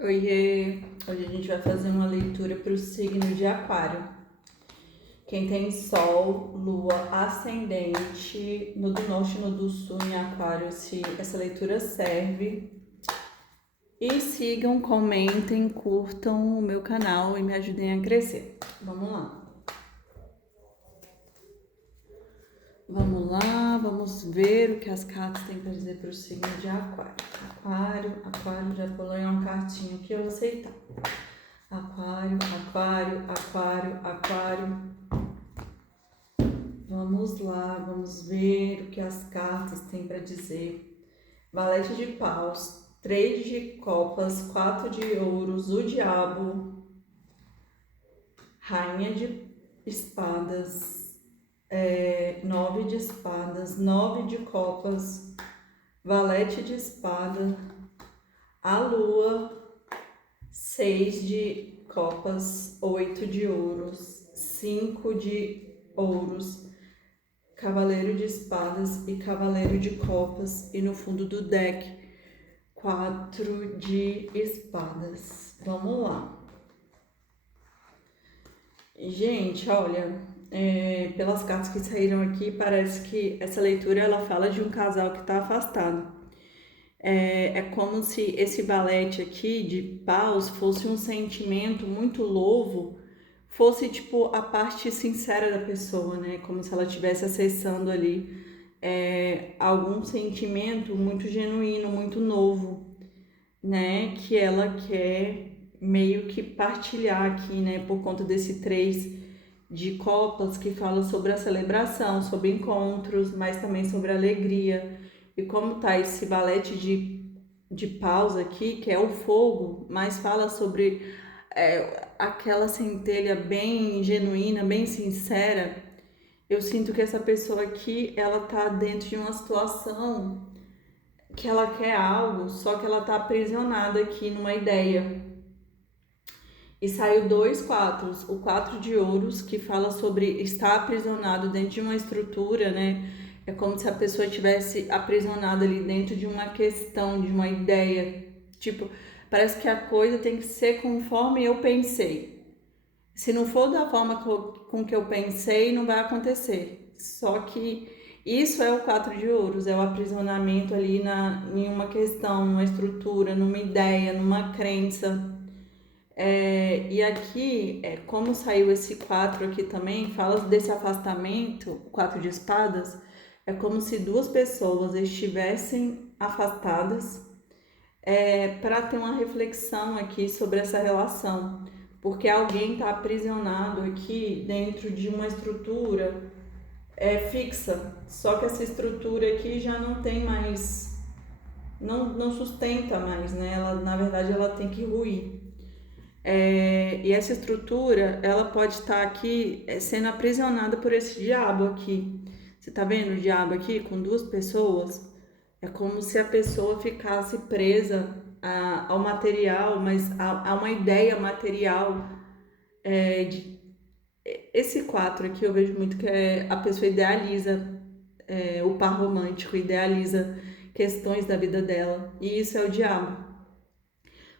Oiê! Hoje a gente vai fazer uma leitura para o signo de Aquário. Quem tem Sol, Lua, Ascendente no do Norte e no do Sul em Aquário, se essa leitura serve. E sigam, comentem, curtam o meu canal e me ajudem a crescer. Vamos lá! Vamos ver o que as cartas têm para dizer para o signo de Aquário. Aquário, já pulei uma cartinha aqui, eu vou aceitar. Aquário. Vamos lá, vamos ver o que as cartas têm para dizer. Valete de paus, 3 de copas, 4 de ouros, o diabo, rainha de espadas, 9 de espadas, 9 de copas, valete de espada, a lua, 6 de copas, 8 de ouros, 5 de ouros, cavaleiro de espadas e cavaleiro de copas, e no fundo do deck 4 de espadas. Vamos lá. Gente, olha, pelas cartas que saíram aqui, parece que essa leitura ela fala de um casal que está afastado. É como se esse valete aqui de paus fosse um sentimento muito louvo, fosse tipo a parte sincera da pessoa, né? Como se ela estivesse acessando ali algum sentimento muito genuíno, muito novo, né? Que ela quer meio que partilhar aqui, né? Por conta desse 3 de copas que fala sobre a celebração, sobre encontros, mas também sobre alegria. E como tá esse valete de paus aqui, que é o fogo, mas fala sobre aquela centelha bem genuína, bem sincera. Eu sinto que essa pessoa aqui, ela tá dentro de uma situação que ela quer algo, só que ela tá aprisionada aqui numa ideia. E saiu 2 quatros, o 4 de ouros, que fala sobre estar aprisionado dentro de uma estrutura, né? É como se a pessoa estivesse aprisionada ali dentro de uma questão, de uma ideia. Tipo, parece que a coisa tem que ser conforme eu pensei. Se não for da forma com que eu pensei, não vai acontecer. Só que isso é o 4 de ouros, é o aprisionamento ali em uma questão, numa estrutura, numa ideia, numa crença. E aqui, como saiu esse 4 aqui também, fala desse afastamento, o 4 de espadas, é como se duas pessoas estivessem afastadas para ter uma reflexão aqui sobre essa relação, porque alguém está aprisionado aqui dentro de uma estrutura fixa, só que essa estrutura aqui já não tem mais, não sustenta mais, né? Ela, na verdade, ela tem que ruir. E essa estrutura, ela pode estar aqui sendo aprisionada por esse diabo aqui. Você tá vendo o diabo aqui com duas pessoas? É como se a pessoa ficasse presa ao material, mas a uma ideia material. Esse 4 aqui eu vejo muito que a pessoa idealiza o par romântico, idealiza questões da vida dela. E isso é o diabo.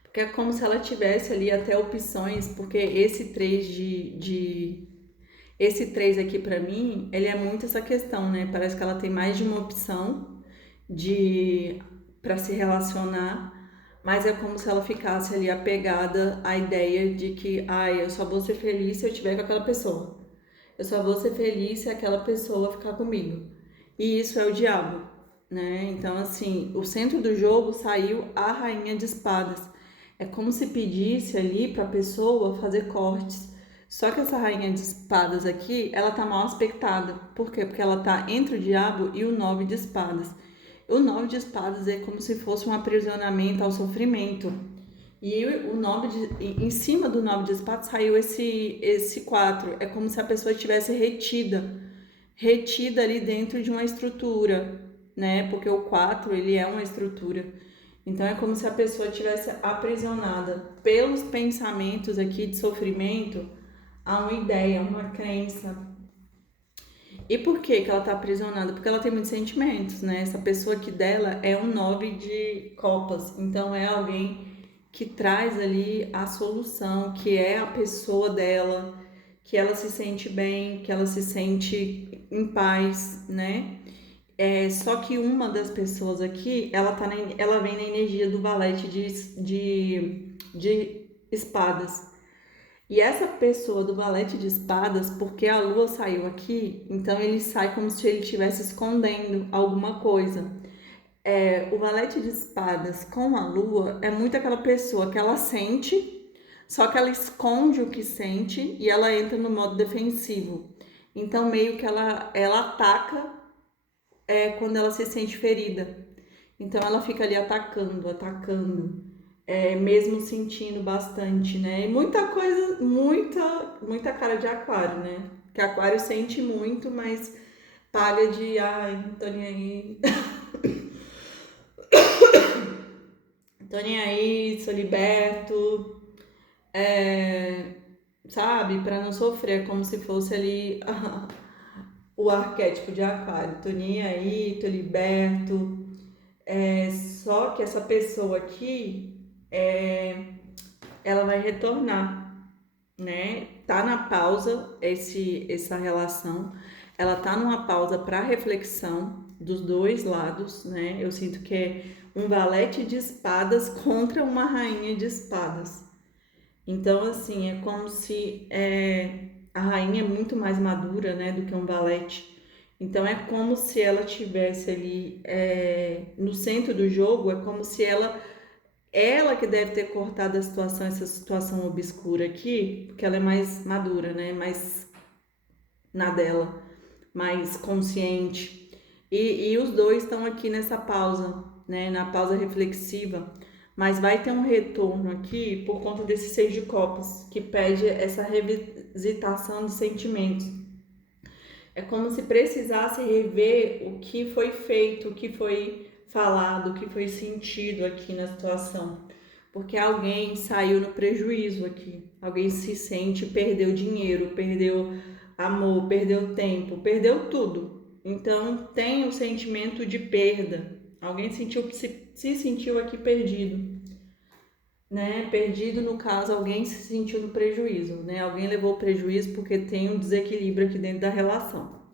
Porque é como se ela tivesse ali até opções, porque esse 3 aqui pra mim, ele é muito essa questão, né? Parece que ela tem mais de uma opção de para se relacionar, mas é como se ela ficasse ali apegada à ideia de que, eu só vou ser feliz se eu estiver com aquela pessoa. Eu só vou ser feliz se aquela pessoa ficar comigo. E isso é o diabo, né? Então, assim, o centro do jogo saiu a rainha de espadas. É como se pedisse ali para a pessoa fazer cortes. Só que essa rainha de espadas aqui, ela tá mal aspectada. Por quê? Porque ela tá entre o diabo e o 9 de espadas. O 9 de espadas é como se fosse um aprisionamento ao sofrimento. E o 9 em cima do 9 de espadas saiu esse 4. É como se a pessoa estivesse retida ali dentro de uma estrutura, né? Porque o 4 ele é uma estrutura. Então é como se a pessoa estivesse aprisionada pelos pensamentos aqui de sofrimento a uma ideia, a uma crença. E por que ela está aprisionada? Porque ela tem muitos sentimentos, né? Essa pessoa aqui dela é um 9 de copas. Então é alguém que traz ali a solução, que é a pessoa dela, que ela se sente bem, que ela se sente em paz, né? Só que uma das pessoas aqui, ela vem na energia do valete de espadas. E essa pessoa do valete de espadas, porque a lua saiu aqui, então ele sai como se ele estivesse escondendo alguma coisa. O valete de espadas com a lua é muito aquela pessoa que ela sente, só que ela esconde o que sente e ela entra no modo defensivo. Então, meio que ela ataca quando ela se sente ferida. Então, ela fica ali atacando, atacando, mesmo sentindo bastante, né? E muita coisa, muita cara de aquário, né? Que aquário sente muito, mas paga de, ai, não tô nem aí. Tô nem aí, sou liberto, sabe? Pra não sofrer, como se fosse ali o arquétipo de aquário. Tô nem aí, tô liberto. Só que essa pessoa aqui, ela vai retornar, né? Tá na pausa essa relação. Ela tá numa pausa para reflexão dos dois lados, né? Eu sinto que é um valete de espadas contra uma rainha de espadas. Então, assim, é como se a rainha é muito mais madura, né, do que um valete. Então, é como se ela tivesse ali no centro do jogo, é como se ela que deve ter cortado a situação, essa situação obscura aqui, porque ela é mais madura, né, mais na dela, mais consciente. E os dois estão aqui nessa pausa, né, na pausa reflexiva. Mas vai ter um retorno aqui por conta desse seis de copas, que pede essa revisitação de sentimentos. É como se precisasse rever o que foi feito, o que foi falado, o que foi sentido aqui na situação. Porque alguém saiu no prejuízo aqui. Alguém se sente, perdeu dinheiro, perdeu amor, perdeu tempo, perdeu tudo. Então tem o sentimento de perda. Alguém se sentiu aqui perdido, né? Perdido, no caso, alguém se sentiu no prejuízo, né? Alguém levou prejuízo porque tem um desequilíbrio aqui dentro da relação.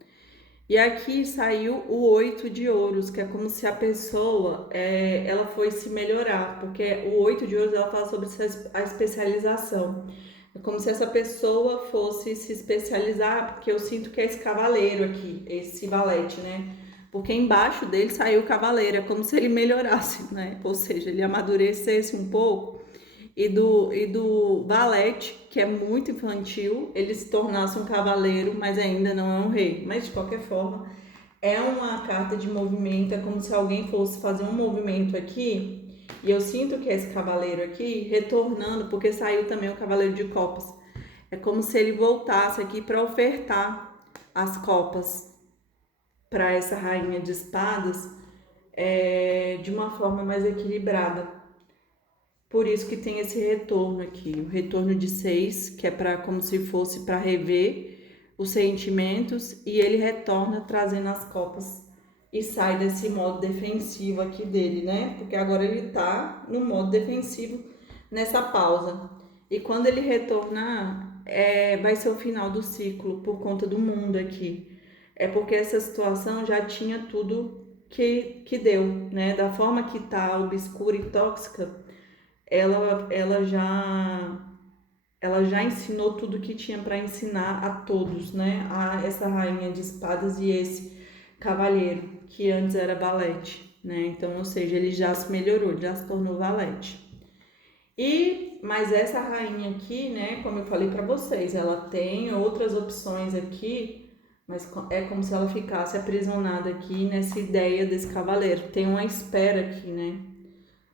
E aqui saiu o oito de ouros, que é como se a pessoa ela foi se melhorar, porque o oito de ouros ela fala sobre a especialização. É como se essa pessoa fosse se especializar, porque eu sinto que é esse cavaleiro aqui, esse valete, né? Porque embaixo dele saiu o cavaleiro, é como se ele melhorasse, né? Ou seja, ele amadurecesse um pouco e do valete, que é muito infantil, ele se tornasse um cavaleiro, mas ainda não é um rei. Mas de qualquer forma, é uma carta de movimento, é como se alguém fosse fazer um movimento aqui, e eu sinto que é esse cavaleiro aqui retornando, porque saiu também o cavaleiro de copas. É como se ele voltasse aqui para ofertar as copas para essa rainha de espadas de uma forma mais equilibrada. Por isso que tem esse retorno aqui, o retorno de 6, que é para como se fosse para rever os sentimentos, e ele retorna trazendo as copas e sai desse modo defensivo aqui dele, né? Porque agora ele tá no modo defensivo nessa pausa. E quando ele retornar, vai ser o final do ciclo por conta do mundo aqui. É porque essa situação já tinha tudo que deu, né? Da forma que tá obscura e tóxica, ela, ela já ela já ensinou tudo que tinha para ensinar a todos, né? A essa rainha de espadas e esse cavalheiro que antes era valete, né? Então, ou seja, ele já se melhorou, já se tornou valete. Mas essa rainha aqui, né, como eu falei para vocês, ela tem outras opções aqui, mas é como se ela ficasse aprisionada aqui nessa ideia desse cavaleiro. Tem uma espera aqui, né?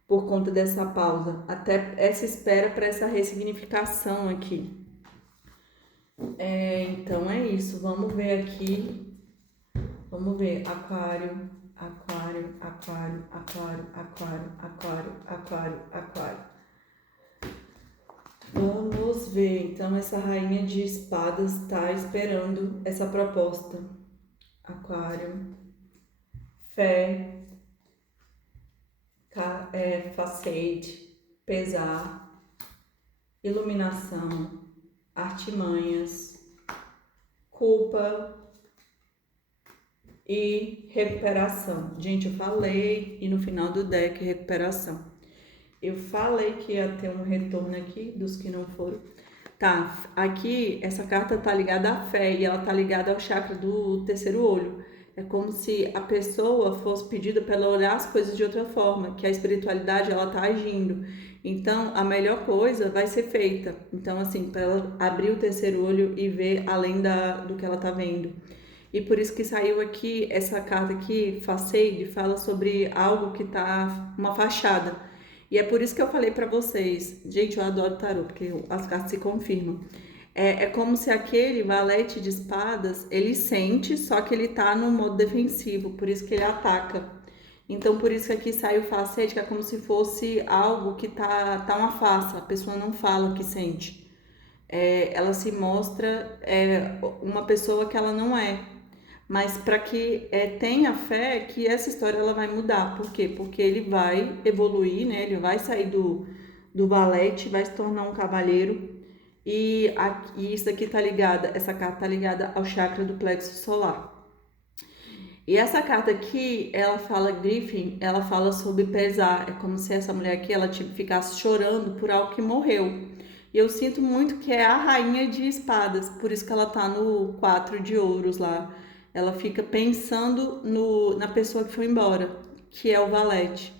Por conta dessa pausa, até essa espera para essa ressignificação aqui. Então é isso, vamos ver aqui, vamos ver aquário, aquário, aquário, aquário, aquário, aquário, aquário, aquário. Vamos ver, então essa rainha de espadas está esperando essa proposta. Aquário, fé, facete, pesar, iluminação, artimanhas, culpa e recuperação. Gente, eu falei, e no final do deck, recuperação. Eu falei que ia ter um retorno aqui dos que não foram. Tá, aqui essa carta tá ligada à fé e ela tá ligada ao chakra do terceiro olho. É como se a pessoa fosse pedida para ela olhar as coisas de outra forma, que a espiritualidade ela tá agindo. Então, a melhor coisa vai ser feita. Então, assim, para ela abrir o terceiro olho e ver além do que ela tá vendo. E por isso que saiu aqui essa carta aqui, Facade, fala sobre algo que tá uma fachada. E é por isso que eu falei pra vocês, gente, eu adoro tarô, porque as cartas se confirmam. É como se aquele valete de espadas, ele sente, só que ele tá no modo defensivo, por isso que ele ataca. Então, por isso que aqui sai o facete, que é como se fosse algo que tá uma farsa, a pessoa não fala o que sente. Ela se mostra uma pessoa que ela não é. Mas para que tenha fé que essa história ela vai mudar. Por quê? Porque ele vai evoluir, né? Ele vai sair do valete, vai se tornar um cavaleiro. E isso aqui tá ligada, essa carta tá ligada ao chakra do plexo solar. E essa carta aqui, ela fala, Griffin, ela fala sobre pesar. É como se essa mulher aqui, ela ficasse chorando por algo que morreu. E eu sinto muito que é a rainha de espadas, por isso que ela tá no 4 de ouros lá. Ela fica pensando na pessoa que foi embora, que é o valete.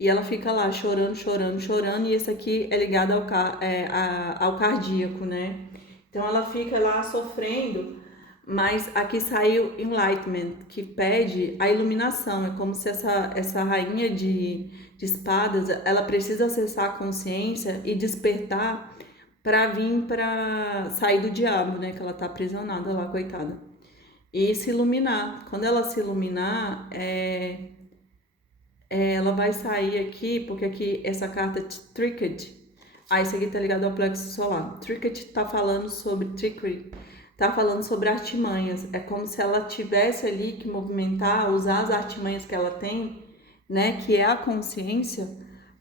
E ela fica lá chorando, chorando, chorando. E esse aqui é ligado ao cardíaco, né? Então ela fica lá sofrendo, mas aqui saiu Enlightenment, que pede a iluminação. É como se essa rainha de espadas, ela precisa acessar a consciência e despertar para sair do diabo, né? Que ela tá aprisionada lá, coitada. E se iluminar. Quando ela se iluminar, ela vai sair aqui, porque aqui essa carta Tricked, isso aqui tá ligado ao plexo solar. Tricked tá falando sobre trickery, tá falando sobre artimanhas. É como se ela tivesse ali que movimentar, usar as artimanhas que ela tem, né, que é a consciência,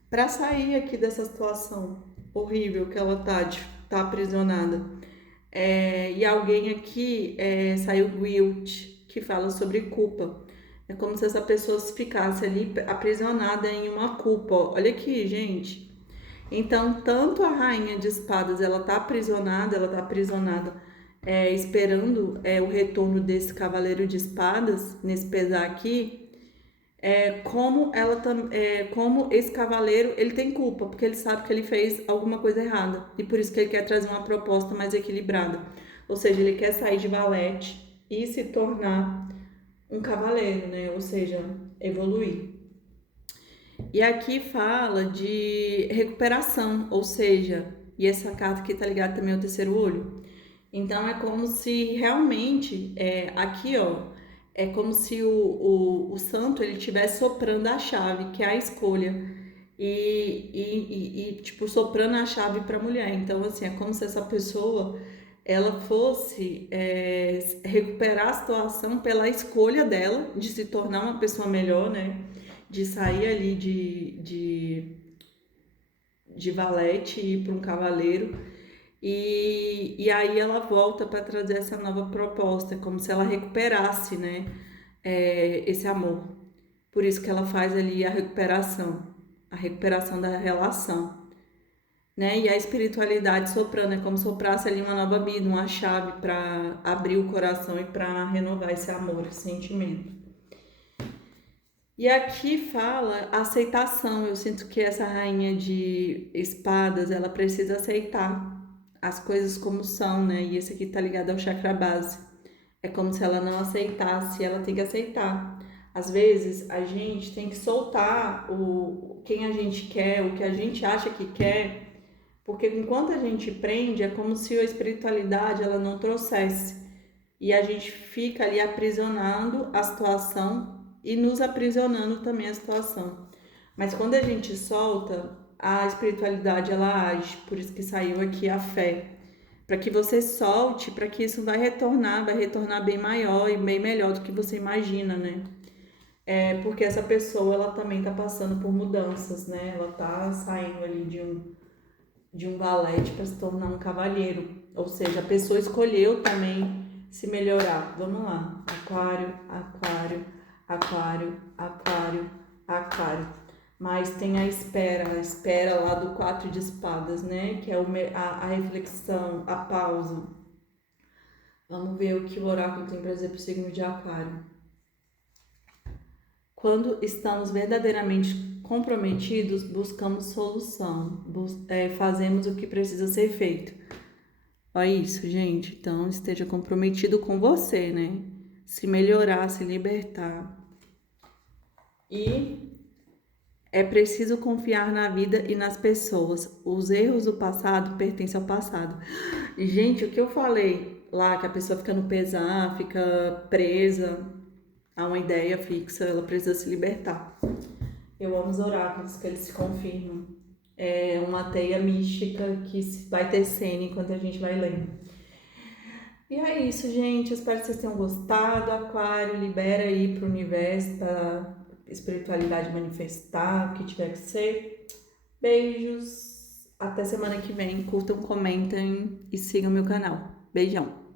para sair aqui dessa situação horrível que ela tá aprisionada. E alguém aqui saiu guilt, que fala sobre culpa. É como se essa pessoa ficasse ali aprisionada em uma culpa. Olha aqui, gente. Então, tanto a rainha de espadas, ela tá aprisionada, esperando o retorno desse cavaleiro de espadas, nesse pesar aqui, como esse cavaleiro, ele tem culpa, porque ele sabe que ele fez alguma coisa errada, e por isso que ele quer trazer uma proposta mais equilibrada. Ou seja, ele quer sair de valete e se tornar um cavaleiro, né? Ou seja, evoluir. E aqui fala de recuperação, ou seja, e essa carta aqui tá ligada também ao terceiro olho. Então é como se realmente, aqui ó, é como se o santo ele estivesse soprando a chave, que é a escolha, tipo, soprando a chave para a mulher. Então, assim, é como se essa pessoa ela fosse recuperar a situação pela escolha dela de se tornar uma pessoa melhor, né? De sair ali de valete e ir para um cavaleiro. E aí ela volta para trazer essa nova proposta, como se ela recuperasse, né, esse amor. Por isso que ela faz ali a recuperação da relação, né? E a espiritualidade soprando, é como se soprasse ali uma nova vida, uma chave para abrir o coração e para renovar esse amor, esse sentimento. E aqui fala aceitação. Eu sinto que essa rainha de espadas, ela precisa aceitar as coisas como são, né? E esse aqui tá ligado ao chakra base. É como se ela não aceitasse, ela tem que aceitar. Às vezes a gente tem que soltar quem a gente quer, o que a gente acha que quer, porque enquanto a gente prende, é como se a espiritualidade ela não trouxesse. E a gente fica ali aprisionando a situação e nos aprisionando também a situação. Mas quando a gente solta, a espiritualidade ela age, por isso que saiu aqui a fé. Para que você solte, para que isso vai retornar bem maior e bem melhor do que você imagina, né? É porque essa pessoa, ela também tá passando por mudanças, né? Ela tá saindo ali de um valete para se tornar um cavalheiro. Ou seja, a pessoa escolheu também se melhorar. Vamos lá. Aquário, aquário, aquário, aquário, aquário. Mas tem a espera lá do quatro de espadas, né? Que é a reflexão, a pausa. Vamos ver o que o oráculo tem para dizer para o signo de aquário. Quando estamos verdadeiramente comprometidos, buscamos solução, fazemos o que precisa ser feito. Olha isso, gente. Então, esteja comprometido com você, né? Se melhorar, se libertar. E é preciso confiar na vida e nas pessoas. Os erros do passado pertencem ao passado. Gente, o que eu falei lá, que a pessoa fica no pesar, fica presa a uma ideia fixa, ela precisa se libertar. Eu amo os oráculos, que eles se confirmam. É uma teia mística que vai tecendo enquanto a gente vai lendo. E é isso, gente. Eu espero que vocês tenham gostado. Aquário, libera aí pro universo, pra espiritualidade manifestar, o que tiver que ser. Beijos. Até semana que vem. Curtam, comentem e sigam meu canal. Beijão.